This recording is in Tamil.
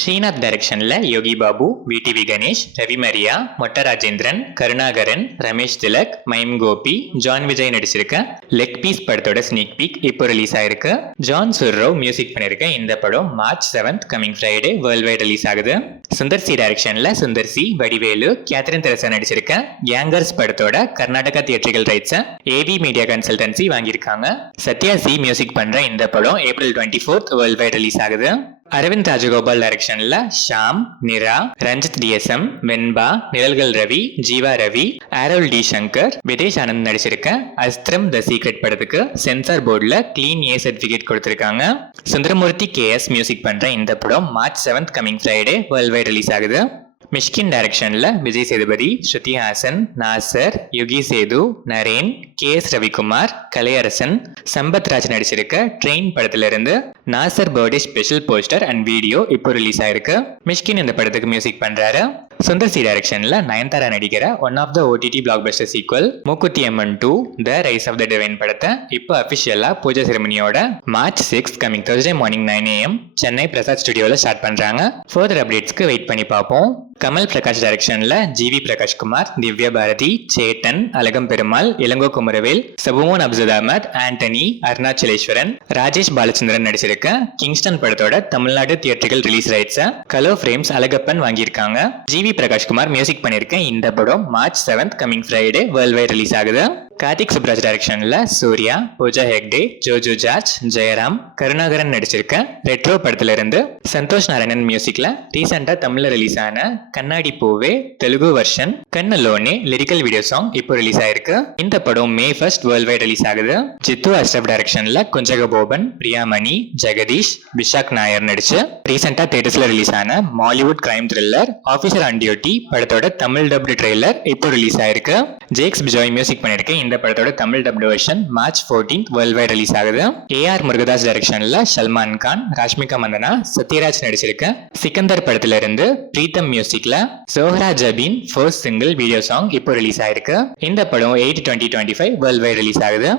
ஸ்ரீநாத் டைரக்ஷன்ல யோகி பாபு, விடிவி கணேஷ், ரவி மரியா, மொட்ட ராஜேந்திரன், கருணாகரன், ரமேஷ் திலக், மைம் கோபி, ஜான் விஜய் நடிச்சிருக்க லெக் பீஸ் படத்தோட ஸ்னீக் பீக் இப்போ ரிலீஸ் ஆயிருக்கு. ஜான் சுர்ரோ மியூசிக் பண்ணிருக்க இந்த படம் March 7 coming Friday world wide release ஆகுது. சுந்தர் சி டைரக்ஷன்ல Sundar C, Vadivelu, Catherine Tresa நடிச்சிருக்க கேங்கர்ஸ் படத்தோட கர்நாடகா தியேட்டரிக்கல் ரைட்ஸை ஏவி மீடியா கன்சல்டன்சி வாங்கியிருக்காங்க. சத்யா சி மியூசிக் பண்ற இந்த படம் ஏப்ரல் 24 வேர்ல்ட் வைட் ரிலீஸ் ஆகுது. அரவிந்த் ராஜகோபால் டைரக்ஷன்ல ஷாம், நிரா, ரஞ்சித் டிஎஸ்எம், வெண்பா, நிழல்கள் ரவி, ஜீவா ரவி, ஆரோல் டி சங்கர், விதேஷ் ஆனந்த் நடிச்சிருக்க அஸ்திரம் த சீக்ரெட் படத்துக்கு சென்சார் போர்டில் கிளீன் ஏ சர்டிபிகேட் கொடுத்திருக்காங்க. சுந்தரமூர்த்தி கேஎஸ் மியூசிக் பண்ற இந்த படம் March 7 coming Friday world wide release ஆகுது. மிஷ்கின் டைரக்ஷன்ல விஜய் சேதுபதி, ஸ்ருதி ஹாசன், நாசர், யுகி சேது, நரேன், கே.எஸ். ரவிக்குமார், கலையரசன், சம்பத் ராஜ் நடிச்சிருக்க ட்ரெயின் படத்துல இருந்து Nassar birthday special poster and video இப்போ ரிலீஸ் ஆயிருக்கு. மிஷ்கின் இந்த படத்துக்கு மியூசிக் பண்றாரு. சுந்தர் சி டைரக்ஷன்ல நயன்தாரா நடிக்கிற one of the OTT black Bastar sequel Mookuthi Amman 2 the rise of the divine படத்தை இப்போ அபிஷியலா Pooja செரமனியோட March 6 coming Thursday morning 9 AM Chennai Prasad ஸ்டுடியோல start பண்றாங்க. ஃபர்தர் அப்டேட்ஸ்க்கு வெயிட் பண்ணி பார்ப்போம். கமல் பிரகாஷ் டைரக்ஷன்ல GV Prakash Kumar, Divya Bharathi, Satan, Azhagam Perumal, Ilango Kumaravel, Sabumon அப்சத் Ahmed, Antony, Arunachaleswaran, Rajesh Balachandran நடிச்சிருக்க Kingston படத்தோட Tamil Nadu theatrical release ரைட்ஸை colour frames Alagappan வாங்கியிருக்காங்க. ஜிவி பிரகாஷ்குமார் மியூசிக் பண்ணிருக்க இந்த படம் March 7 coming Friday world wide release ஆகுது. கார்த்திக் சுப்ராஜ் டைரக்ஷன்ல சூர்யா, பூஜா ஹெக்டே, ஜோஜோ ஜார்ஜ், ஜெயராம், கருணாகரன் நடிச்சிருக்க ரெட்ரோ படத்துல இருந்து சந்தோஷ் நாராயணன் மியூசிக்ல ரீசெண்டா தமிழ்ல ரிலீஸ் ஆன Kannadi Poove Telugu version Kannalone lyrical video song இப்போ ரிலீஸ் ஆயிருக்கு. இந்த படம் May 1 வேர்ல்ட் வைட் ரிலீஸ் ஆகுது. ஜித்து அஷ்ரப் டைரக்ஷன்ல குஞ்சக போபன், பிரியாமணி, ஜெகதீஷ், விஷாக் நாயர் நடிச்சு ரீசெண்டா தியேட்டர்ஸ்ல ரிலீஸ் ஆன Mollywood crime thriller officer on duty படத்தோட தமிழ் டப்டு ட்ரெய்லர் இப்போ ரிலீஸ் ஆயிருக்கு. ஜேக்ஸ் பிஜாய் மியூசிக் பண்ணிருக்க இந்த படத்தோட Tamil dubbed version March 14 world wide release ஆகுது. ஏஆர் முருகதாஸ் டைரக்ஷன்ல சல்மான் கான், ராஷ்மிகா மந்தனா, சத்யராஜ் நடிச்சிருக்க சிக்கந்தர் படத்துல இருந்து பிரீத்தம் மியூசிக்ல Zohra Jabeen first single video song இப்போ ரிலீஸ் ஆயிருக்கு. இந்த படம் 8/20/25 வேர்ல்ட் வைட் ரிலீஸ் ஆகுது.